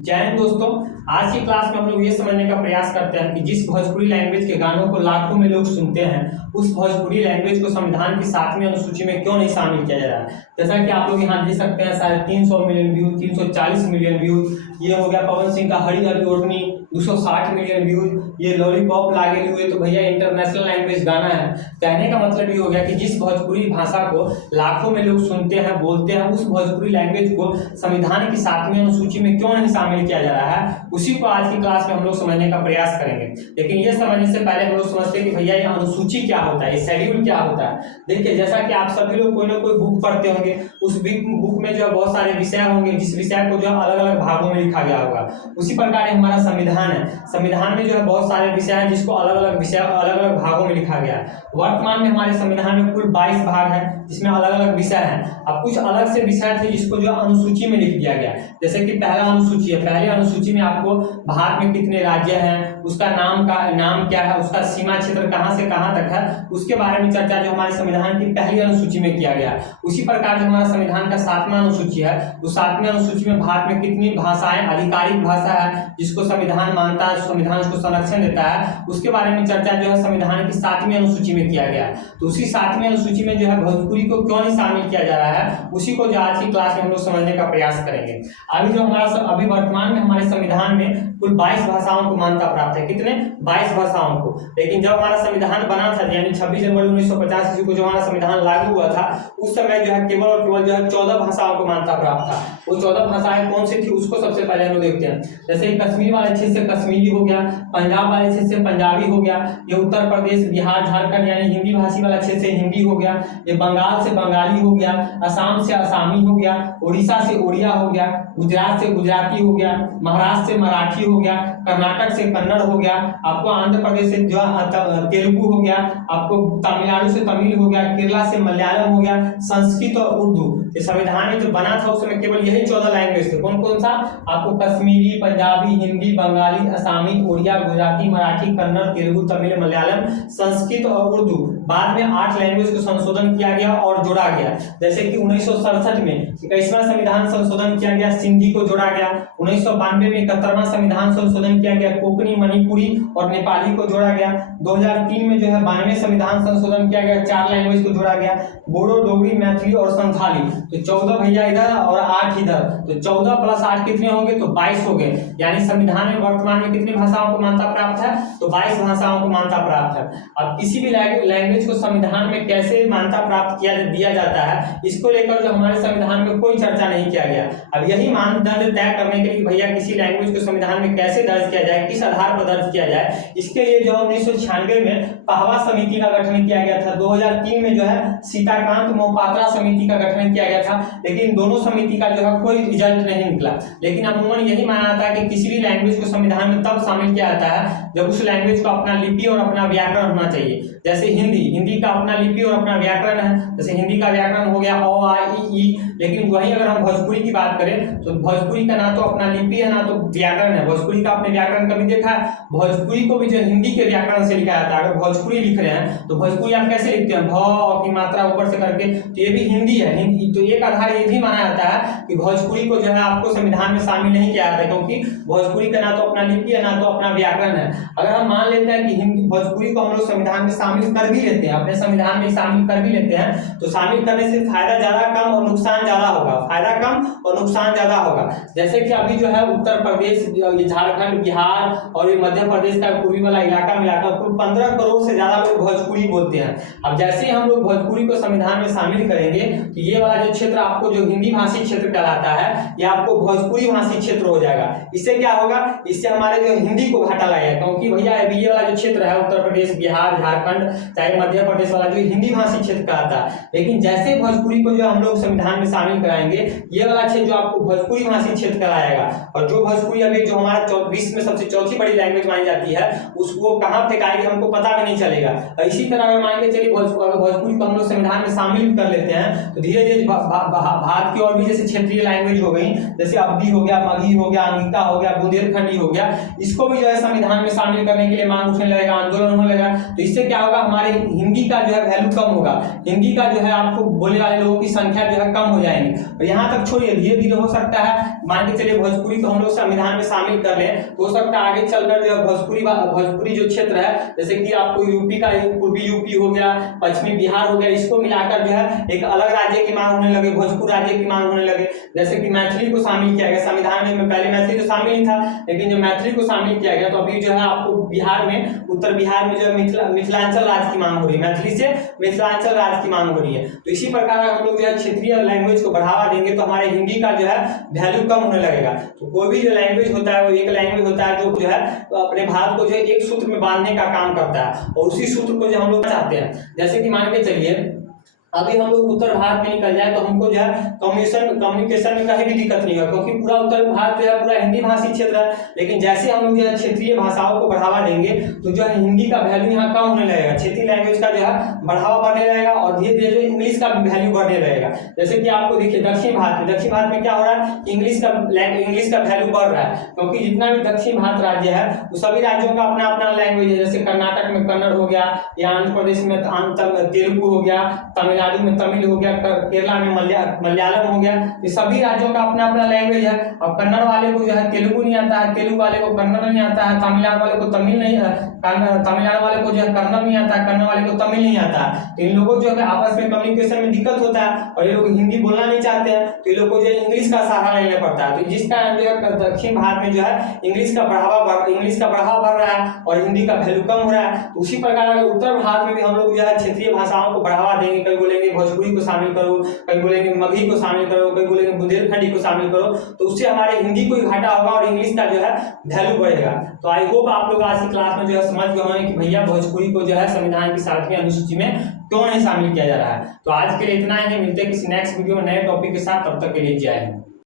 जय हिंद दोस्तों। आज की क्लास में हम लोग ये समझने का प्रयास करते हैं कि जिस भोजपुरी लैंग्वेज के गानों को लाखों में लोग सुनते हैं, उस भोजपुरी लैंग्वेज को संविधान की 7वीं अनुसूची में क्यों नहीं शामिल किया जा रहा है। जैसा कि आप लोग यहाँ देख सकते हैं, 350 मिलियन व्यूज, 340 मिलियन व्यूज, ये हो गया पवन सिंह का हरी हरी ओढ़नी, 260 मिलियन व्यूज, ये लॉलीपॉप लागे हुए, तो भैया इंटरनेशनल लैंग्वेज गाना है। कहने का मतलब ये हो गया कि जिस भोजपुरी भाषा को लाखों में लोग सुनते हैं, बोलते हैं, उस भोजपुरी लैंग्वेज को संविधान की 7वीं अनुसूची में क्यों नहीं शामिल किया जा रहा है, उसी को आज की क्लास में हम लोग समझने का प्रयास करेंगे। लेकिन ये समझने से पहले हम लोग समझते हैं कि भैया ये अनुसूची क्या होता है, ये शेड्यूल क्या होता है। देखिए, जैसा कि आप सभी लोग कोई ना कोई बुक पढ़ते होंगे, उस बुक में जो है बहुत सारे विषय होंगे, जिस विषय को जो अलग अलग भागों में लिखा गया होगा। उसी प्रकार हमारा संविधान है, संविधान में जो है बहुत सारे विषय हैं जिसको अलग अलग विषय अलग अलग भागों में लिखा गया है। वर्तमान में हमारे संविधान में कुल 22 भाग है, जिसमें अलग अलग विषय हैं। अब कुछ अलग से विषय थे जिसको जो अनुसूची में लिख दिया गया, जैसे कि पहला अनुसूची है। पहले अनुसूची में आपको भारत में कितने राज्य हैं, उसका नाम क्या है, उसका सीमा क्षेत्र कहां से कहां तक है, उसके बारे में चर्चा जो हमारे संविधान की पहली अनुसूची में किया गया। उसी प्रकार जो हमारा संविधान का 7वां अनुसूची है, उस 7वें अनुसूची में भारत में कितनी भाषाएं आधिकारिक भाषा है जिसको संविधान मानता है, संविधान उसको संरक्षण देता है, उसके बारे में चर्चा जो है संविधान की 7वीं अनुसूची में किया गया। तो उसी 7वीं अनुसूची में जो है भोजपुरी को क्यों नहीं शामिल किया जा रहा है, उसी को जो आज की क्लास में हम लोग समझने का प्रयास करेंगे। अभी जो अभी वर्तमान में हमारे संविधान में कुल 22 भाषाओं को मान्यता प्राप्त है। कितने? 22 भाषाओं को। लेकिन जब हमारा संविधान बना था, यानी 26 जनवरी 1950 ईस्वी को जो हमारा संविधान लागू हुआ था, उस समय जो है केवल और केवल जो है 14 भाषाओं को मान्यता प्राप्त था। वो 14 भाषाएं कौन सी थी, उसको सबसे पहले हम लोग देखते हैं। जैसे कश्मीर वाले क्षेत्र से कश्मीरी हो गया, पंजाब वाले क्षेत्र से पंजाबी हो गया, ये उत्तर प्रदेश, बिहार, झारखंड यानी हिंदी भाषी वाला क्षेत्र से हिंदी हो गया, ये बंगाल से बंगाली हो गया, असम से असामी हो गया, उड़ीसा से उड़िया हो गया, गुजरात से गुजराती हो गया, महाराष्ट्र से मराठी हो गया, कर्नाटक से कन्नड़ हो गया, आपको आंध्र प्रदेश से जो तेलुगु हो गया, आपको तमिलनाडु से तमिल हो गया, केरला से मलयालम हो गया, संस्कृत और उर्दू। ये संविधान में जो बना था उस समय केवल यही 14 लैंग्वेज थे। कौन कौन सा? आपको कश्मीरी, पंजाबी, हिंदी, बंगाली, असमी, उड़िया, गुजराती, मराठी, कन्नड़, तेलुगु, तमिल, मलयालम, संस्कृत और उर्दू। बाद में 8 लैंग्वेज को संशोधन किया गया और जोड़ा गया। जैसे कि 1967 में 21वां संविधान संशोधन किया गया, सिंधी को जोड़ा गया। 1992 में 71वां संविधान संशोधन किया गया, कोंकणी, मणिपुरी और नेपाली को जोड़ा गया। 2003 में जो है 92वें संविधान संशोधन किया गया, 4 लैंग्वेज को जोड़ा गया, बोडो, डोगरी, मैथिली और संथाली। तो 14 भैया इधर और 8 इधर, तो 14 + 8 कितने होंगे? तो 22 हो गए। यानी संविधान में वर्तमान में कितनी भाषाओं को मान्यता प्राप्त है? तो 22 भाषाओं को मान्यता प्राप्त है। अब किसी भी लैंग्वेज को संविधान में कैसे मान्यता प्राप्त दिया जाता है, इसको लेकर जो हमारे संविधान में कोई चर्चा नहीं किया गया। अब यही मानदंड तय करने के लिए भैया किसी लैंग्वेज को संविधान में कैसे दर्ज किया जाए, किस आधार पर दर्ज किया जाए, इसके लिए जो 1996 में पाहवा समिति का गठन किया गया था। 2003 में जो है सीताकांत मोहपात्रा समिति का गठन किया गया था, लेकिन दोनों समिति का जो है कोई रिजल्ट नहीं निकला। लेकिन अमूमन यही माना जाता है कि किसी भी लैंग्वेज को संविधान में तब शामिल किया जाता है जब उस लैंग्वेज को अपना लिपि और अपना व्याकरण होना चाहिए। जैसे हिंदी का अपना लिपि और अपना व्याकरण है। जैसे हिंदी का व्याकरण हो गया अ, आ, इ, ई। लेकिन वहीं अगर हम भोजपुरी की बात करें तो भोजपुरी का ना तो अपना लिपि है ना तो व्याकरण है। भोजपुरी का अपने व्याकरण कभी देखा है? भोजपुरी को भी जो हिंदी के व्याकरण से लिखा जाता है। अगर भोजपुरी लिख रहे हैं तो भोजपुरी आप कैसे लिखते हैं? भ की मात्रा ऊपर से करके, तो ये भी हिंदी है। हिंदी तो एक आधार ये भी माना जाता है कि भोजपुरी को जो है आपको संविधान में शामिल नहीं किया जाता, क्योंकि भोजपुरी का ना तो अपना लिपि है ना तो अपना व्याकरण है। अगर हम मान लेते हैं कि हिंदी भोजपुरी को हम लोग संविधान में शामिल कर भी लेते हैं, अपने संविधान में शामिल कर भी लेते हैं, तो शामिल करने से फायदा ज्यादा कम और नुकसान ज्यादा होगा। फायदा कम और नुकसान ज्यादा होगा। जैसे कि अभी जो है उत्तर प्रदेश, झारखंड, बिहार और ये मध्य प्रदेश का पूर्वी वाला इलाका मिलाकर कुल 15 करोड़ से ज्यादा लोग भोजपुरी बोलते हैं। अब जैसे ही हम लोग भोजपुरी को संविधान में शामिल करेंगे तो ये वाला जो क्षेत्र आपको जो हिंदी भाषी क्षेत्र कहलाता है, ये आपको भोजपुरी भाषी क्षेत्र हो जाएगा। इससे क्या होगा? इससे हमारे जो हिंदी को घाटा लगेगा, क्योंकि भैया अभी ये वाला जो क्षेत्र है उत्तर प्रदेश, बिहार, झारखंड चाहे मध्य प्रदेश वाला जो हिंदी भाषी क्षेत्र कहलाता है, लेकिन जैसे भोजपुरी को जो हम लोग संविधान में शामिल कराएंगे, ये वाला क्षेत्र जो आपको भोजपुरी भाषी क्षेत्र कहलाएगा। और जो भोजपुरी अभी जो हमारा विश्व में सबसे चौथी बड़ी लैंग्वेज मानी जाती है, उसको कहाँ फेंकाएंगे हमको पता भी नहीं चलेगा। इसी तरह अगर मान के चलिए भोजपुरी को हम लोग संविधान में शामिल कर लेते हैं तो धीरे धीरे भारत की और भी जैसे क्षेत्रीय लैंग्वेज हो गई, जैसे अवधी हो गया, मगही हो गया, अंगिका हो गया, बुंदेलखंडी हो गया, इसको भी जो है संविधान में शामिल करने के लिए मांग उठने लगेगा, आंदोलन होने लगेगा। तो इससे क्या होगा? हमारे हिंदी का जो है वैल्यू कम होगा, हिंदी का जो है आपको बोलने वाले लोगों की संख्या जो है कम हो जाएगी। जाएंगे। और यहाँ तक छोड़िए, धीरे धीरे हो सकता है मान के चलिए भोजपुरी को हम लोग संविधान में शामिल कर लें, तो हो सकता है आगे चलकर जो भोजपुरी जो क्षेत्र है, जैसे कि आपको यूपी का पूर्वी यूपी हो गया, पश्चिमी बिहार हो गया, इसको मिलाकर जो है एक अलग राज्य की मांग होने लगे, भोजपुर राज्य की मांग होने लगे। जैसे कि मैथिली को शामिल किया गया संविधान में, पहले मैथिली तो शामिल नहीं था, लेकिन जब मैथिली को शामिल किया गया तो अभी जो है आपको बिहार में, उत्तर बिहार में जो है मिथिलांचल राज्य की मांग हो रही है, मैथिली से मिथिलांचल राज्य की मांग हो रही है। तो इसी प्रकार हम लोग जो है क्षेत्रीय लैंग्वेज को बढ़ावा देंगे तो हमारे हिंदी का जो है वैल्यू कम होने लगेगा। तो कोई भी जो लैंग्वेज होता है वो एक लैंग्वेज होता है जो है अपने भारत को जो है एक सूत्र में बांधने का काम करता है, और उसी सूत्र को जो हम लोग चाहते हैं। जैसे कि मान के चलिए अभी हम लोग उत्तर भारत में निकल जाए तो हमको जो है कम्युनिकेशन में कहीं भी दिक्कत नहीं होगा, क्योंकि पूरा उत्तर भारत जो है पूरा हिंदी भाषी क्षेत्र है। लेकिन जैसे हम लोग जो है क्षेत्रीय भाषाओं को बढ़ावा देंगे तो जो है हिंदी का वैल्यू यहाँ कम होने लगेगा, क्षेत्रीय लैंग्वेज का जो है बढ़ावा बढ़ने लगेगा, और धीरे धीरे जो इंग्लिश का वैल्यू बढ़ने लगेगा। जैसे कि आपको देखिए दक्षिण भारत में क्या हो रहा है, इंग्लिश का वैल्यू बढ़ रहा है, क्योंकि जितना भी दक्षिण भारत राज्य है वो सभी राज्यों का अपना अपना लैंग्वेज है। जैसे कर्नाटक में कन्नड़ हो गया, या आंध्र प्रदेश में तेलुगु हो गया, तमिलनाडु में तमिल हो गया, केरला में मलयालम हो गया, ये सभी राज्यों का अपना अपना लैंग्वेज है। और कन्नड़ वाले को जो है तेलुगु नहीं आता है, तेलुगु वाले को कन्नड़ नहीं आता है, तमिलनाडु वाले को तमिलनाडु वाले को जो है कन्नड़ नहीं आता है, कन्नड़ वाले को तमिल नहीं आता है। तो इन लोगों जो है आपस में कम्युनिकेशन में दिक्कत होता है, और ये लोग हिंदी बोलना नहीं चाहते हैं, तो ये लोग को जो है इंग्लिश का सहारा लेना पड़ता है। तो जिसका जो है दक्षिण भारत में जो है इंग्लिश का बढ़ावा बढ़ रहा है और हिंदी का वैल्यू कम हो रहा है। तो उसी प्रकार उत्तर भारत में भी हम लोग जो है क्षेत्रीय भाषाओं को बढ़ावा देंगे, कई बोलेंगे भोजपुरी को शामिल करो, कई बोलेंगे मगही को शामिल करो, कई बोलेंगे बुंदेलखंडी को शामिल करो, तो उससे हमारे हिंदी को ही घाटा होगा और इंग्लिश का जो है वैल्यू बढ़ेगा। तो आई होप आप लोग आज की क्लास में जो है समझ गए होंगे कि भैया भोजपुरी को जो है संविधान की 7वीं अनुसूची में क्यों नहीं शामिल किया जा रहा है। तो आज के लिए इतना ही, मिलते हैं किसी नेक्स्ट वीडियो में नए टॉपिक के साथ, तब तक के लिए जय हिंद।